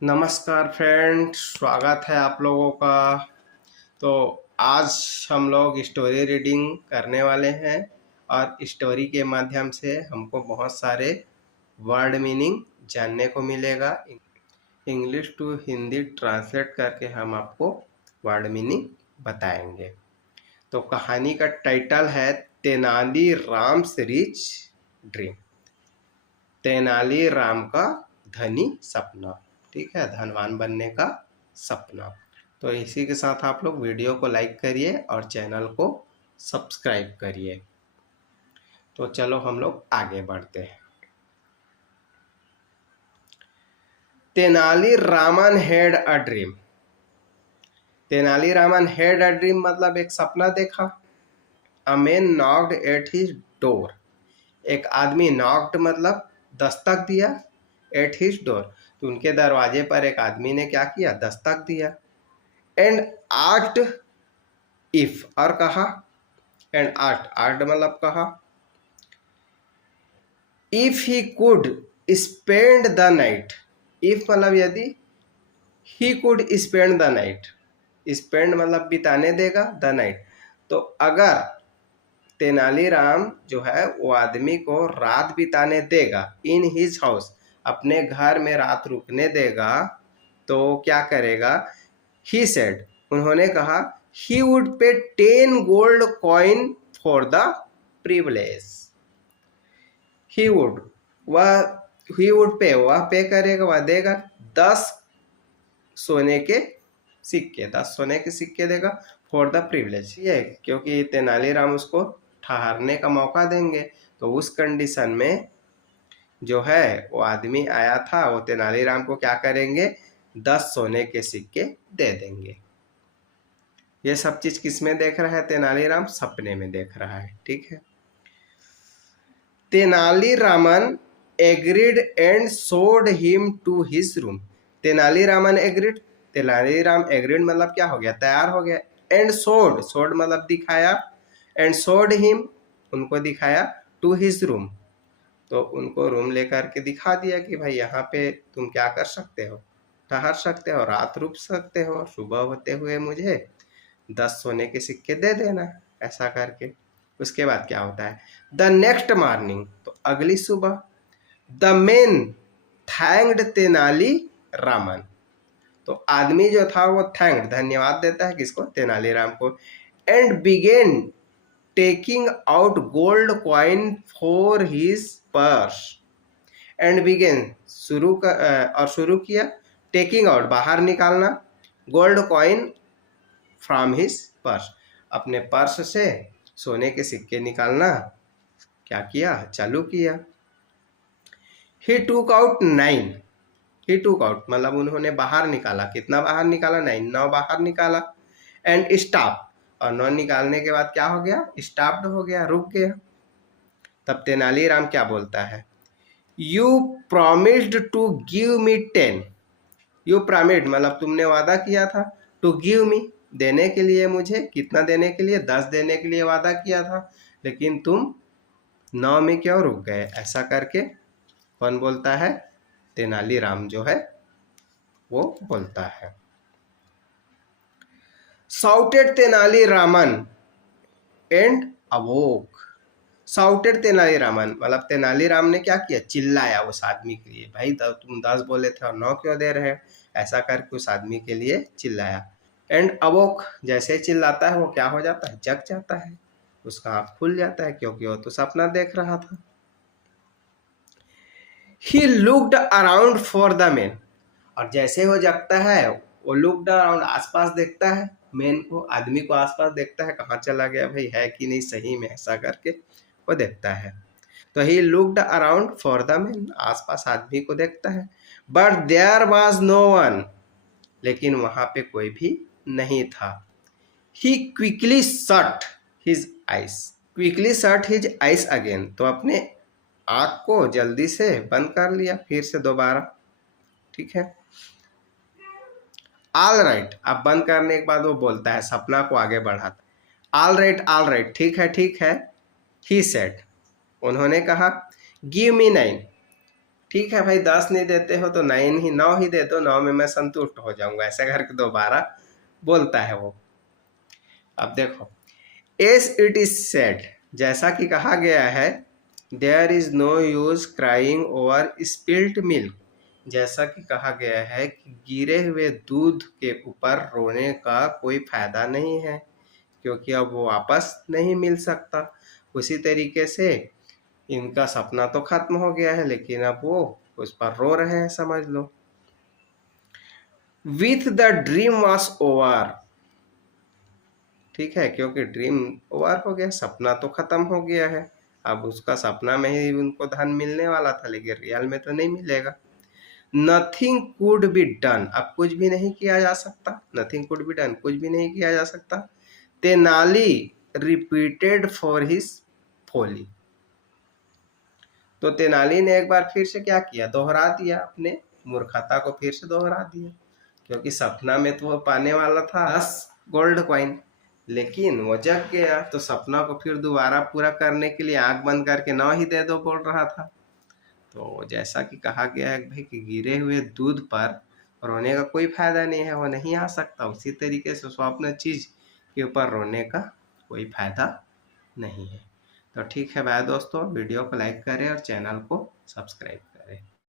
नमस्कार फ्रेंड, स्वागत है आप लोगों का। तो आज हम लोग स्टोरी रीडिंग करने वाले हैं और स्टोरी के माध्यम से हमको बहुत सारे वर्ड मीनिंग जानने को मिलेगा। इंग्लिश टू हिंदी ट्रांसलेट करके हम आपको वर्ड मीनिंग बताएंगे। तो कहानी का टाइटल है तेनाली राम्स रिच ड्रीम। तेनाली राम का धनी सपना। ठीक है, धनवान बनने का सपना। तो इसी के साथ आप लोग वीडियो को लाइक करिए और चैनल को सब्सक्राइब करिए। तो चलो हम लोग आगे बढ़ते हैं। Tenali Raman had a dream. Tenali Raman had a dream मतलब एक सपना देखा। A man knocked at his door. एक आदमी नॉक्ड मतलब दस्तक दिया। एट हिज डोर तो उनके दरवाजे पर एक आदमी ने क्या किया, दस्तक दिया। एंड आस्क्ड इफ, और कहा। एंड आस्क्ड मतलब कहा। If he could spend the night. If मतलब यदि, he could spend the night. Spend मतलब बिताने देगा, द नाइट तो अगर तेनालीराम जो है वो आदमी को रात बिताने देगा, इन हिज हाउस अपने घर में रात रुकने देगा, तो क्या करेगा। ही सेड उन्होंने कहा, ही वुड पे 10 gold coin for the privilege. He would, वह ही वुड पे, वह पे करेगा, वह देगा 10 सोने के सिक्के, 10 सोने के सिक्के देगा फॉर द प्रिविलेज। ये क्योंकि तेनालीराम उसको ठहरने का मौका देंगे। तो उस कंडीशन में जो है वो आदमी आया था, वो तेनालीराम को क्या करेंगे, 10 सोने के सिक्के दे देंगे। ये सब चीज किस में देख रहा है तेनालीराम, सपने में देख रहा है। ठीक है। Tenaliraman agreed and showed him to his room. Tenaliraman agreed, Tenaliram agreed मतलब क्या हो गया, तैयार हो गया। एंड शोड, शोड मतलब दिखाया। एंड शोड हिम उनको दिखाया, टू हिज रूम तो उनको रूम लेकर के दिखा दिया कि भाई यहाँ पे तुम क्या कर सकते हो, ठहर सकते हो, रात रुक सकते हो, सुबह होते हुए मुझे 10 सोने के सिक्के दे देना, ऐसा करके। उसके बाद क्या होता है, द नेक्स्ट मॉर्निंग तो अगली सुबह, the main thanked Tenali Raman. तो आदमी जो था वो थैंक्ड धन्यवाद देता है किसको, तेनालीराम को। And began taking out gold coin for his purse. And began शुरू और शुरू किया, टेकिंग आउट बाहर निकालना, gold coin from his purse अपने पर्स से सोने के सिक्के निकालना क्या किया, चालू किया। ही टूक आउट 9। ही टूक आउट मतलब उन्होंने बाहर निकाला, कितना बाहर निकाला, 9 बाहर निकाला। एंड स्टॉप और 9 निकालने के बाद क्या हो गया, स्टॉप्ड हो गया, रुक गया। तब तेनालीराम क्या बोलता है, you promised to give me 10। You promised मतलब तुमने वादा किया था, टू गिव मी देने के लिए, मुझे कितना देने के लिए, 10 देने के लिए वादा किया था, लेकिन तुम 9 में क्यों रुक गए, ऐसा करके कौन बोलता है, तेनालीराम जो है वो बोलता है। Shouted Tenali Raman and अवोक। Shouted Tenali Raman मतलब तेनालीराम ने क्या किया, चिल्लाया उस आदमी के लिए, भाई तुम 10 बोले थे और 9 क्यों दे रहे, ऐसा करके उस आदमी के लिए चिल्लाया। एंड अवोक जैसे चिल्लाता है वो क्या हो जाता है, जग जाता है, उसका आँख खुल जाता है, क्योंकि वो तो सपना देख रहा था। ही looked around for the man, और जैसे वो जगता है वो लुक्ड अराउंड आसपास देखता है, मैन को, आदमी को आसपास देखता है, कहाँ चला गया भाई, है कि नहीं सही में, ऐसा करके वो देखता है। तो he looked around for the man, आसपास आदमी को देखता है। But there was no one, लेकिन वहां पे कोई भी नहीं था। He quickly shut his eyes, quickly shut his eyes again तो अपने आँख को जल्दी से बंद कर लिया, फिर से दोबारा। ठीक है। ऑल राइट, अब बंद करने के बाद वो बोलता है, सपना को आगे बढ़ाता, ऑल राइट, ठीक है, ही सेड उन्होंने कहा, गिव मी 9 ठीक है भाई 10 नहीं देते हो तो 9 ही दे दो, 9 में मैं संतुष्ट हो जाऊंगा, ऐसा करके दोबारा बोलता है वो। अब देखो, एस इट इज सेड, जैसा कि कहा गया है, there is no use crying over spilt milk, जैसा कि कहा गया है कि गिरे हुए दूध के ऊपर रोने का कोई फायदा नहीं है, क्योंकि अब वो वापस नहीं मिल सकता। उसी तरीके से इनका सपना तो खत्म हो गया है, लेकिन अब वो उस पर रो रहे हैं, समझ लो। With the dream was over, ठीक है, क्योंकि ड्रीम ओवर हो गया, सपना तो खत्म हो गया है। अब उसका सपना में ही उनको धन मिलने वाला था, लेकिन रियल में तो नहीं मिलेगा। नथिंग कुड बी डन, अब कुछ भी नहीं किया जा सकता, नथिंग कुड बी डन, कुछ भी नहीं किया जा सकता। तेनाली रिपीटेड फॉर हिज फोली, तो तेनाली ने एक बार फिर से क्या किया, दोहरा दिया, अपने मूर्खता को फिर से दोहरा दिया, क्योंकि सपना में तो वो पाने वाला था 10 गोल्ड कॉइन, लेकिन वो जग गया, तो सपना को फिर दोबारा पूरा करने के लिए आंख बंद करके 9 ही दे दो बोल रहा था। तो जैसा कि कहा गया है भाई कि गिरे हुए दूध पर रोने का कोई फायदा नहीं है, वो नहीं आ सकता, उसी तरीके से स्वप्न चीज के ऊपर रोने का कोई फायदा नहीं है। तो ठीक है भाई दोस्तों, वीडियो को लाइक करें और चैनल को सब्सक्राइब करें।